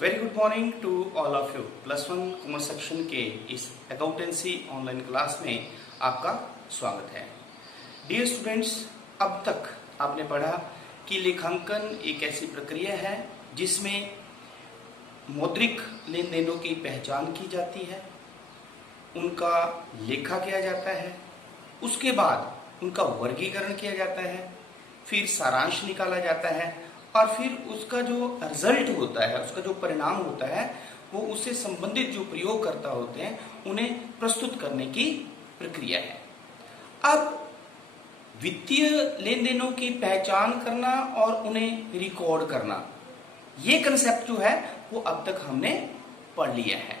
Very good morning to all of you. Plus one commerce section के इस accountancy online class में आपका स्वागत है। डियर स्टूडेंट्स, अब तक आपने पढ़ा कि लेखांकन एक ऐसी प्रक्रिया है जिसमें मौद्रिक लेन देनों की पहचान की जाती है, उनका लेखा किया जाता है, उसके बाद उनका वर्गीकरण किया जाता है, फिर सारांश निकाला जाता है और फिर उसका जो रिजल्ट होता है, उसका जो परिणाम होता है, वो उससे संबंधित जो प्रयोगकर्ता होते हैं उन्हें प्रस्तुत करने की प्रक्रिया है। अब वित्तीय लेन देनों की पहचान करना और उन्हें रिकॉर्ड करना, ये कंसेप्ट जो है वो अब तक हमने पढ़ लिया है,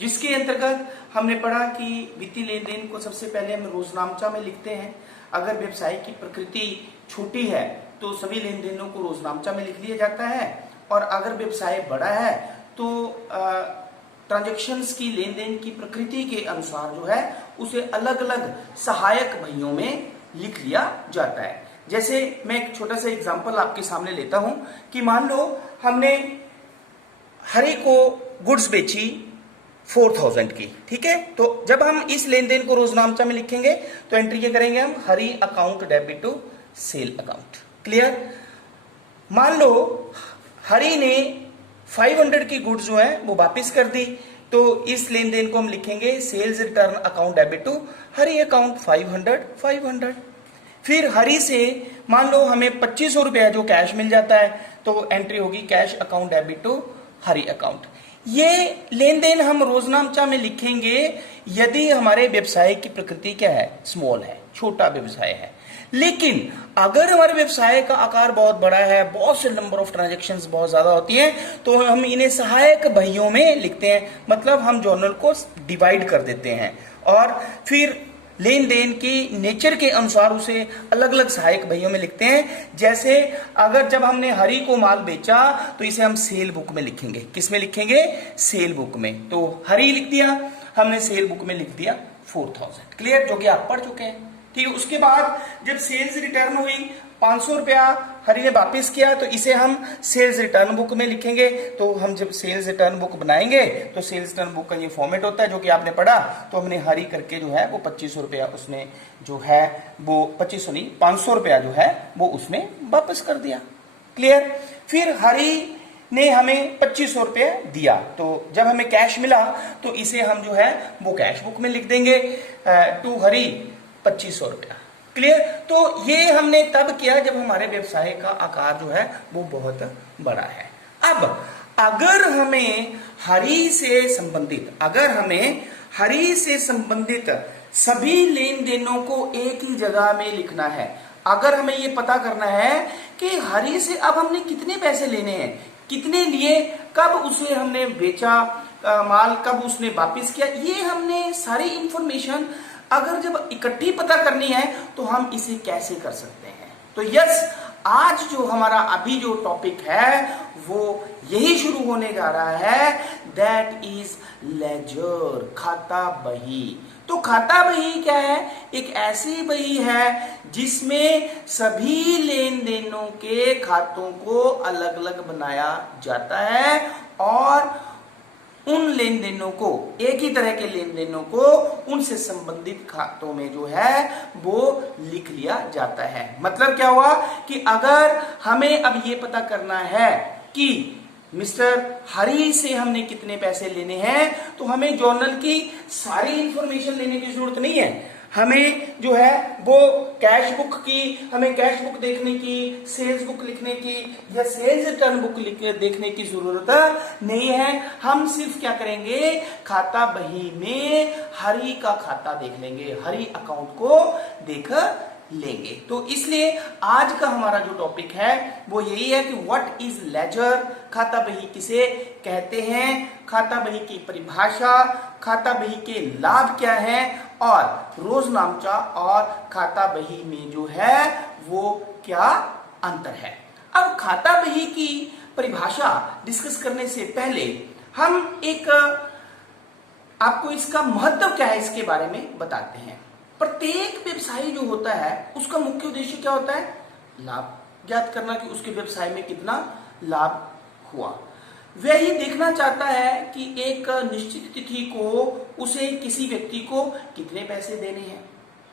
जिसके अंतर्गत हमने पढ़ा कि वित्तीय लेन देन को सबसे पहले हम रोजनामचा में लिखते हैं। अगर व्यवसाय की प्रकृति छोटी है तो सभी लेन देनों को रोजनामचा में लिख लिया जाता है, और अगर व्यवसाय बड़ा है तो ट्रांजैक्शंस की लेन देन की प्रकृति के अनुसार जो है उसे अलग अलग सहायक बहियों में लिख लिया जाता है। जैसे मैं एक छोटा सा एग्जांपल आपके सामने लेता हूं कि मान लो हमने हरि को गुड्स बेची 4000 की, ठीक है। तो जब हम इस लेन देन को रोजनामचा में लिखेंगे तो एंट्री क्या करेंगे हम, Hari account debit to sale account. Clear. मान लो हरि ने 500 की गुड्स जो है वो वापस कर दी, तो इस लेन देन को हम लिखेंगे sales return account debit to Hari account 500। फिर हरि से मान लो हमें 2500 रुपया जो कैश मिल जाता है, तो एंट्री होगी cash account debit to Hari account. ये लेन देन हम रोजनामचा में लिखेंगे यदि हमारे व्यवसाय की प्रकृति क्या है, स्मॉल है, छोटा व्यवसाय है। लेकिन अगर हमारे व्यवसाय का आकार बहुत बड़ा है, बहुत से नंबर ऑफ ट्रांजैक्शंस बहुत ज्यादा होती हैं, तो हम इन्हें सहायक बहियों में लिखते हैं। मतलब हम जर्नल को डिवाइड कर देते हैं और फिर लेन देन की नेचर के अनुसार उसे अलग अलग सहायक बहियों में लिखते हैं। जैसे अगर जब हमने हरि को माल बेचा तो इसे हम सेल बुक में लिखेंगे। किस में लिखेंगे, सेल बुक में। तो हरि लिख दिया हमने, सेल बुक में लिख दिया 4000। क्लियर, जो कि आप पढ़ चुके हैं। ठीक है। उसके बाद जब सेल्स रिटर्न हुई 500 रुपया हरि ने वापिस किया, तो इसे हम सेल्स रिटर्न बुक में लिखेंगे। तो हम जब सेल्स रिटर्न बुक बनाएंगे तो सेल्स रिटर्न बुक का ये फॉर्मेट होता है जो कि आपने पढ़ा। तो हमने हरि करके जो है वो 2500 रुपया उसने जो है वो 2500 नहीं 500 रुपया जो है वो उसने वापस कर दिया। क्लियर। फिर हरि ने हमें 2500 रुपया दिया, तो जब हमें कैश मिला तो इसे हम जो है वो कैश बुक में लिख देंगे टू हरि 2500 रुपया। क्लियर। तो ये हमने तब किया जब हमारे व्यवसाय का आकार जो है वो बहुत बड़ा है। अब अगर हमें हरि से संबंधित सभी लेन देनों को एक ही जगह में लिखना है, अगर हमें ये पता करना है कि हरि से अब हमने कितने पैसे लेने हैं, कितने लिए, कब उसे हमने बेचा माल, कब उसने वापिस किया, ये हमने सारी इंफॉर्मेशन अगर जब इकट्ठी पता करनी है तो हम इसे कैसे कर सकते हैं। तो यस, आज जो हमारा अभी जो टॉपिक है वो यही शुरू होने जा रहा है, दैट इज लेजर, खाता बही। तो खाता बही क्या है, एक ऐसी बही है जिसमें सभी लेन देनों के खातों को अलग अलग बनाया जाता है और उन लेन देनों को, एक ही तरह के लेन देनों को उनसे संबंधित खातों में जो है वो लिख लिया जाता है। मतलब क्या हुआ कि अगर हमें अब ये पता करना है कि मिस्टर हरि से हमने कितने पैसे लेने हैं, तो हमें जर्नल की सारी इंफॉर्मेशन लेने की जरूरत नहीं है। हमें जो है वो कैश बुक की, हमें कैश बुक देखने की, सेल्स बुक लिखने की या सेल्स रिटर्न बुक देखने की जरूरत नहीं है। हम सिर्फ क्या करेंगे, खाता बही में हरि का खाता देख लेंगे, हरि अकाउंट को देख लेंगे। तो इसलिए आज का हमारा जो टॉपिक है वो यही है कि व्हाट इज लेजर, खाता बही किसे कहते हैं, खाता बही की परिभाषा, खाता बही के लाभ क्या है, और रोजनामचा और खाता बही में जो है वो क्या अंतर है। अब खाता बही की परिभाषा डिस्कस करने से पहले हम एक आपको इसका महत्व क्या है इसके बारे में बताते हैं। प्रत्येक व्यवसायी जो होता है उसका मुख्य उद्देश्य क्या होता है, लाभ ज्ञात करना कि उसके व्यवसाय में कितना लाभ हुआ। वह ये देखना चाहता है कि एक निश्चित तिथि को उसे किसी व्यक्ति को कितने पैसे देने हैं,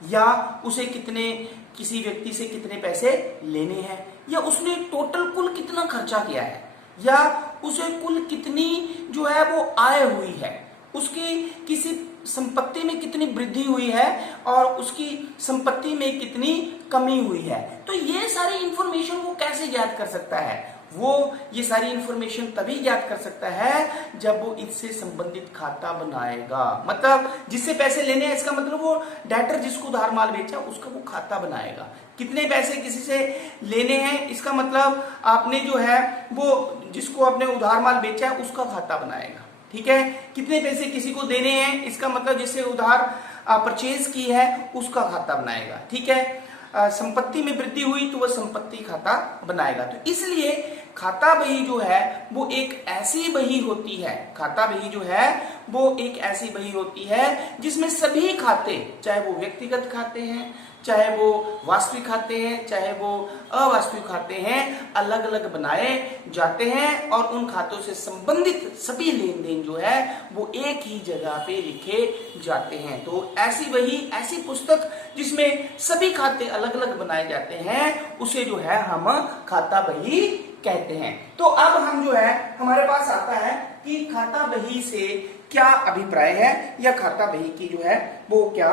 या उसे किसी व्यक्ति से कितने पैसे लेने हैं, या उसने टोटल कुल कितना खर्चा किया है, या उसे कुल कितनी जो है वो आय हुई है, उसकी किसी संपत्ति में कितनी वृद्धि हुई है और उसकी संपत्ति में कितनी कमी हुई है। तो ये सारी इंफॉर्मेशन वो कैसे ज्ञात कर सकता है? वो ये सारी इंफॉर्मेशन तभी ज्ञात कर सकता है जब वो इससे संबंधित खाता बनाएगा। मतलब जिससे पैसे लेने हैं, इसका मतलब वो डेटर जिसको उधार माल बेचा उसका वो खाता बनाएगा। कितने पैसे किसी से लेने हैं, इसका मतलब आपने जो है वो जिसको आपने उधार माल बेचा है उसका खाता बनाएगा। ठीक है, कितने पैसे किसी को देने हैं, इसका मतलब जिससे उधार परचेज की है उसका खाता बनाएगा। ठीक है, संपत्ति में वृद्धि हुई तो वह संपत्ति खाता बनाएगा। तो इसलिए खाता बही जो है वो एक ऐसी बही होती है, खाता बही जो है वो एक ऐसी बही होती है जिसमें सभी खाते, चाहे वो व्यक्तिगत खाते हैं, चाहे वो वास्तविक खाते हैं, चाहे वो अवास्तविक खाते हैं, अलग अलग बनाए जाते हैं और उन खातों से संबंधित सभी लेन देन जो है वो एक ही जगह पे लिखे जाते हैं। तो ऐसी बही, ऐसी पुस्तक जिसमें सभी खाते अलग अलग बनाए जाते हैं उसे जो है हम खाता बही कहते हैं। तो अब हम जो है हमारे पास आता है कि खाता बही से क्या अभिप्राय है या खाता बही की जो है वो क्या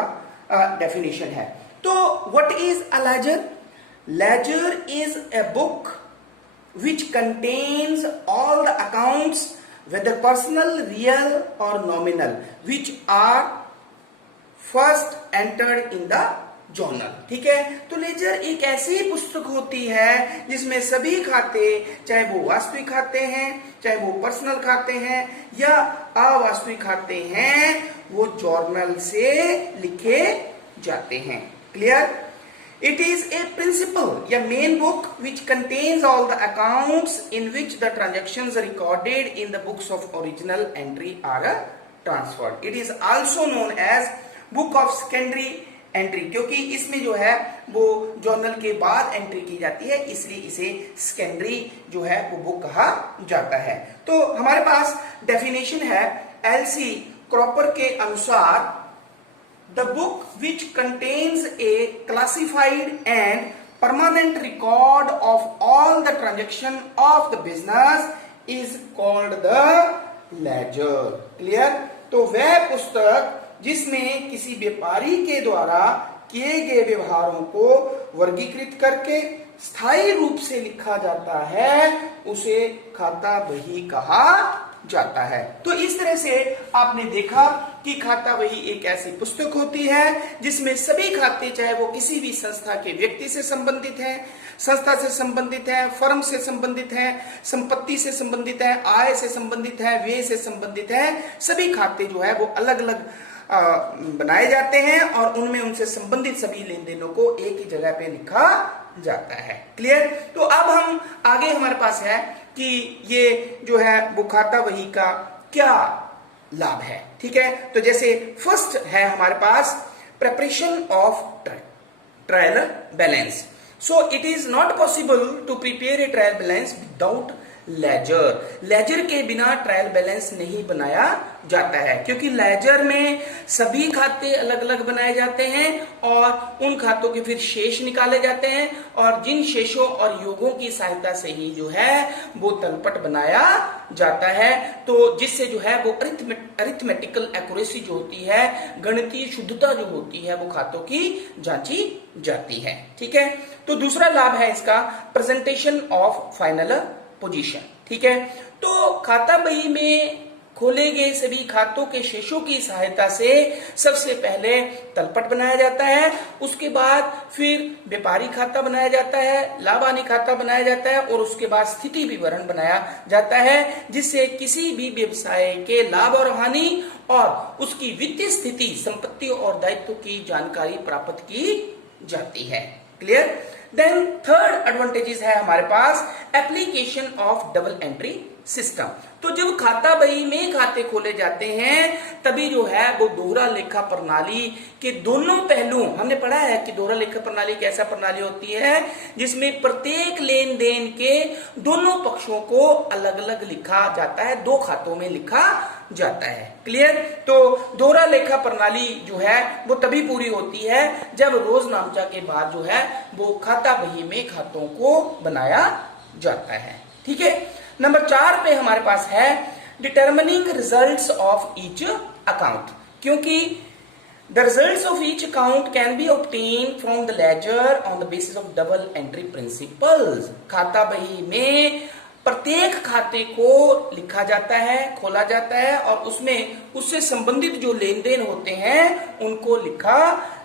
डेफिनेशन है। तो what is a ledger? Ledger is a book which contains all the accounts, whether personal, real or nominal, which are first entered in the journal. ठीक है, तो लेजर एक ऐसी पुस्तक होती है जिसमें सभी खाते, चाहे वो वास्तविक खाते हैं, चाहे वो पर्सनल खाते हैं या अवास्तविक खाते हैं, वो जर्नल से लिखे जाते हैं। Clear? It is a principle, a main book which contains all the accounts in which the transactions are recorded in the books of original entry are transferred. It is also known as book of secondary entry, क्योंकि इसमें जो है वो journal के बाद entry की जाती है, इसलिए इसे सेकेंडरी जो है वो बुक कहा जाता है। तो हमारे पास डेफिनेशन है एलसी क्रॉपर के अनुसार, the book which contains a classified and permanent record of all the transaction of the business is called the ledger. Clear? तो वह पुस्तक जिसमें किसी व्यापारी के द्वारा किए गए व्यवहारों को वर्गीकृत करके स्थायी रूप से लिखा जाता है उसे खाता बही कहा जाता है। तो इस तरह से आपने देखा कि खाता बही एक ऐसी पुस्तक होती है जिसमें सभी खाते, चाहे वो किसी भी संस्था के व्यक्ति से संबंधित है, संस्था से संबंधित है, फर्म से संबंधित है, संपत्ति से संबंधित है, आय से संबंधित है, व्यय से संबंधित है, सभी खाते जो है वो अलग अलग बनाए जाते हैं और उनमें उनसे संबंधित सभी लेन देनों को एक ही जगह पे लिखा जाता है। क्लियर? तो अब हम आगे हमारे पास है कि ये जो है वो खाता बही का क्या लाभ है। ठीक है, तो जैसे फर्स्ट है हमारे पास preparation of trial balance. So it is not possible to prepare a trial balance without ledger. Ledger के बिना ट्रायल बैलेंस नहीं बनाया जाता है, क्योंकि लेजर में सभी खाते अलग अलग बनाए जाते हैं और उन खातों के फिर शेष निकाले जाते हैं और जिन शेषों और योगों की सहायता से ही जो है वो तलपट बनाया जाता है। तो जिससे जो है वो अरिथमेटिकल एक्यूरेसी जो होती है, गणितीय शुद्धता जो होती है, वो खातों की जांची जाती है। ठीक है, तो दूसरा लाभ है इसका प्रेजेंटेशन ऑफ फाइनल पोजीशन। ठीक है, तो खाता बही में खोले गए सभी खातों के शेषों की सहायता से सबसे पहले तलपट बनाया जाता है, उसके बाद फिर व्यापारी खाता बनाया जाता है, लाभ हानि खाता बनाया जाता है और उसके बाद स्थिति विवरण बनाया जाता है, जिससे किसी भी व्यवसाय के लाभ और हानि और उसकी वित्तीय स्थिति, संपत्ति और दायित्व की जानकारी प्राप्त की जाती है। क्लियर? देन थर्ड एडवांटेजेस है हमारे पास application of double entry system. तो जब खाता बही में खाते खोले जाते हैं तभी जो है वो दोहरा लेखा प्रणाली के दोनों पहलू, हमने पढ़ा है कि दोहरा लेखा प्रणाली एक ऐसा प्रणाली होती है जिसमें प्रत्येक लेन देन के दोनों पक्षों को अलग अलग लिखा जाता है, दो खातों में लिखा जाता है। क्लियर? तो दोहरा लेखा प्रणाली जो है वो तभी पूरी होती है जब रोजनामचा के बाद जो है वो खाता बही में खातों को बनाया जाता है। ठीक है। नंबर 4 पे हमारे पास है determining results of each account, क्योंकि the results of each account can be obtain from the ledger on the basis of double entry principles. खाता बही में प्रत्येक खाते को लिखा जाता है, खोला जाता है और उसमें उससे संबंधित जो लेन देन होते हैं उनको लिखा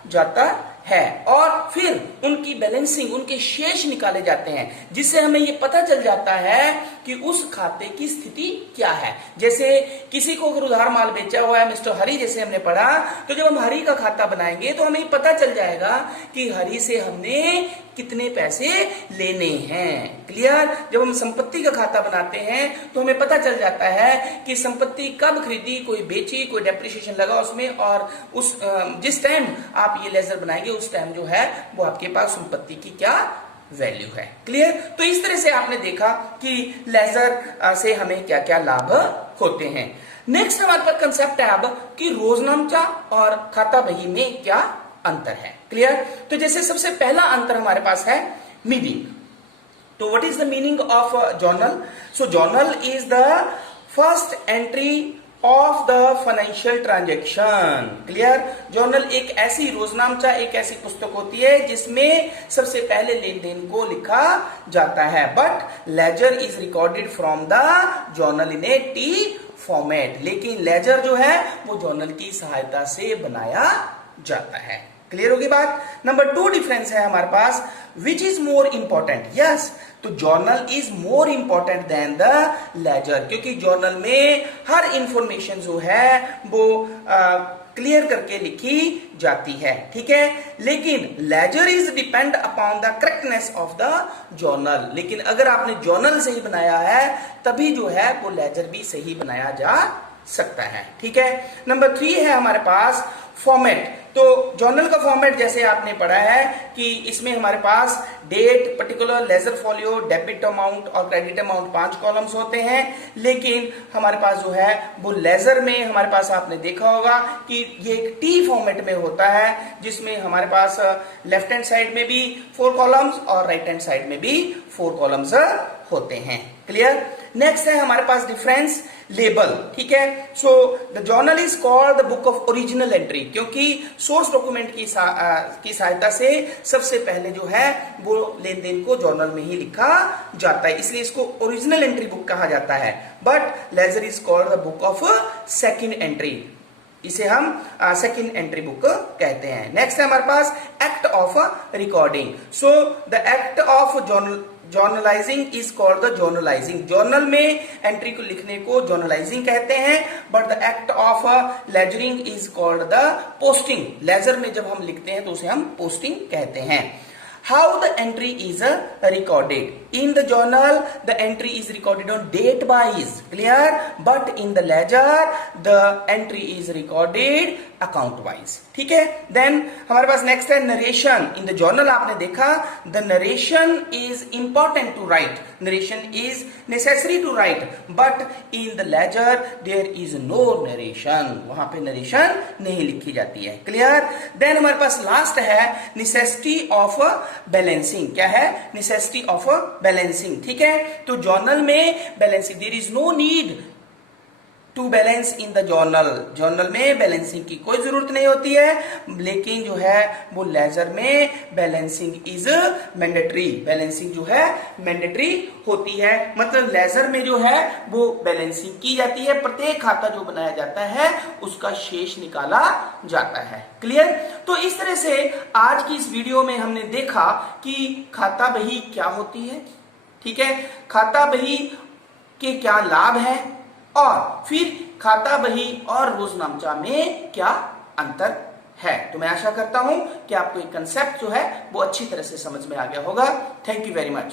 जाता है और फिर उनकी बैलेंसिंग, उनके शेष निकाले जाते हैं, जिससे हमें ये पता चल जाता है कि उस खाते की स्थिति क्या है। जैसे किसी को अगर उधार माल बेचा हुआ है मिस्टर हरी, जैसे हमने पढ़ा, तो जब हम हरी का खाता बनाएंगे तो हमें पता चल जाएगा कि हरी से हमने कितने पैसे लेने हैं। क्लियर? जब हम संपत्ति का खाता बनाते हैं तो हमें पता चल जाता है कि संपत्ति कब खरीदी, कोई बेची, कोई डेप्रिसिएशन लगा उसमें, और उस जिस टाइम आप ये लेजर बनाएंगे उस टाइम जो है वो आपके पास संपत्ति की क्या वैल्यू है। क्लियर? तो इस तरह से आपने देखा कि लेजर से हमें क्या क्या लाभ होते हैं। नेक्स्ट हमारे पास कंसेप्ट है अब कि रोजनामचा और खाता बही में क्या अंतर है। क्लियर? तो जैसे सबसे पहला अंतर हमारे पास है मीनिंग। तो what is the meaning of journal? So journal is the first entry of the financial transaction. Clear? Journal एक ऐसी, रोजनामचा एक ऐसी पुस्तक होती है जिसमें सबसे पहले लेन देन को लिखा जाता है, but ledger is recorded from the journal in a T format. लेकिन लेजर जो है वो जर्नल की सहायता से बनाया जाता है। क्लियर होगी बात? नंबर 2 डिफरेंस है हमारे पास, which is more important? Yes, तो journal is more important then the ledger, क्योंकि जर्नल में हर इंफॉर्मेशन जो है वो क्लियर करके लिखी जाती है। ठीक है? लेकिन ledger is depend upon the correctness of the journal. लेकिन अगर आपने जर्नल सही बनाया है तभी जो है वो लेजर भी सही बनाया जा सकता है। ठीक है? नंबर 3 है हमारे पास फॉर्मेट। तो जर्नल का फॉर्मेट जैसे आपने पढ़ा है कि इसमें हमारे पास date, particular, ledger folio, debit amount और क्रेडिट अमाउंट 5 कॉलम्स होते हैं। लेकिन हमारे पास जो है वो लेजर में हमारे पास आपने देखा होगा कि ये एक टी फॉर्मेट में होता है, जिसमें हमारे पास लेफ्ट हैंड साइड में भी 4 कॉलम्स और राइट हैंड साइड में भी 4 कॉलम्स होते हैं। क्लियर? नेक्स्ट है हमारे पास डिफरेंस लेबल। ठीक है? So the journal is called the book of original entry, क्योंकि सोर्स डॉक्यूमेंट की सहायता से सबसे पहले जो है वो लेन देन को जर्नल में ही लिखा जाता है, इसलिए इसको ओरिजिनल एंट्री बुक कहा जाता है। But ledger is called the book of second entry, इसे हम सेकेंड एंट्री बुक कहते हैं। नेक्स्ट है हमारे पास act of recording. So the act of journalising is called the journalising. Journal में एंट्री को लिखने को जर्नलाइजिंग कहते हैं, but the act of ledgering is called the posting. Ledger में जब हम लिखते हैं तो उसे हम पोस्टिंग कहते हैं। How the entry is recorded? In the journal, the entry is recorded on date wise. Clear? But in the ledger, the entry is recorded account wise. ठीक है? Then हमारे पास next है narration. In the journal आपने देखा the narration is important to write. Narration is necessary to write. But in the ledger there is no narration. वहां पे narration नहीं लिखी जाती है। Clear? Then हमारे पास last है necessity of बैलेंसिंग। क्या है? Necessity of balancing. ठीक है? तो जर्नल में balancing, there is no need to balance in the journal. Journal में बैलेंसिंग की कोई जरूरत नहीं होती है, लेकिन जो है वो लेजर में बैलेंसिंग इज मैंडेटरी। बैलेंसिंग जो है मैंडेटरी होती है, मतलब लेजर में जो है वो बैलेंसिंग की जाती है, प्रत्येक खाता जो बनाया जाता है उसका शेष निकाला जाता है। क्लियर? तो इस तरह से आज की इस वीडियो में हमने देखा कि खाता बही क्या होती है। ठीक है? खाता बही के क्या लाभ है और फिर खाता बही और रोजनामचा में क्या अंतर है। तो मैं आशा करता हूं कि आपको एक कंसेप्ट जो है वो अच्छी तरह से समझ में आ गया होगा। Thank you very much.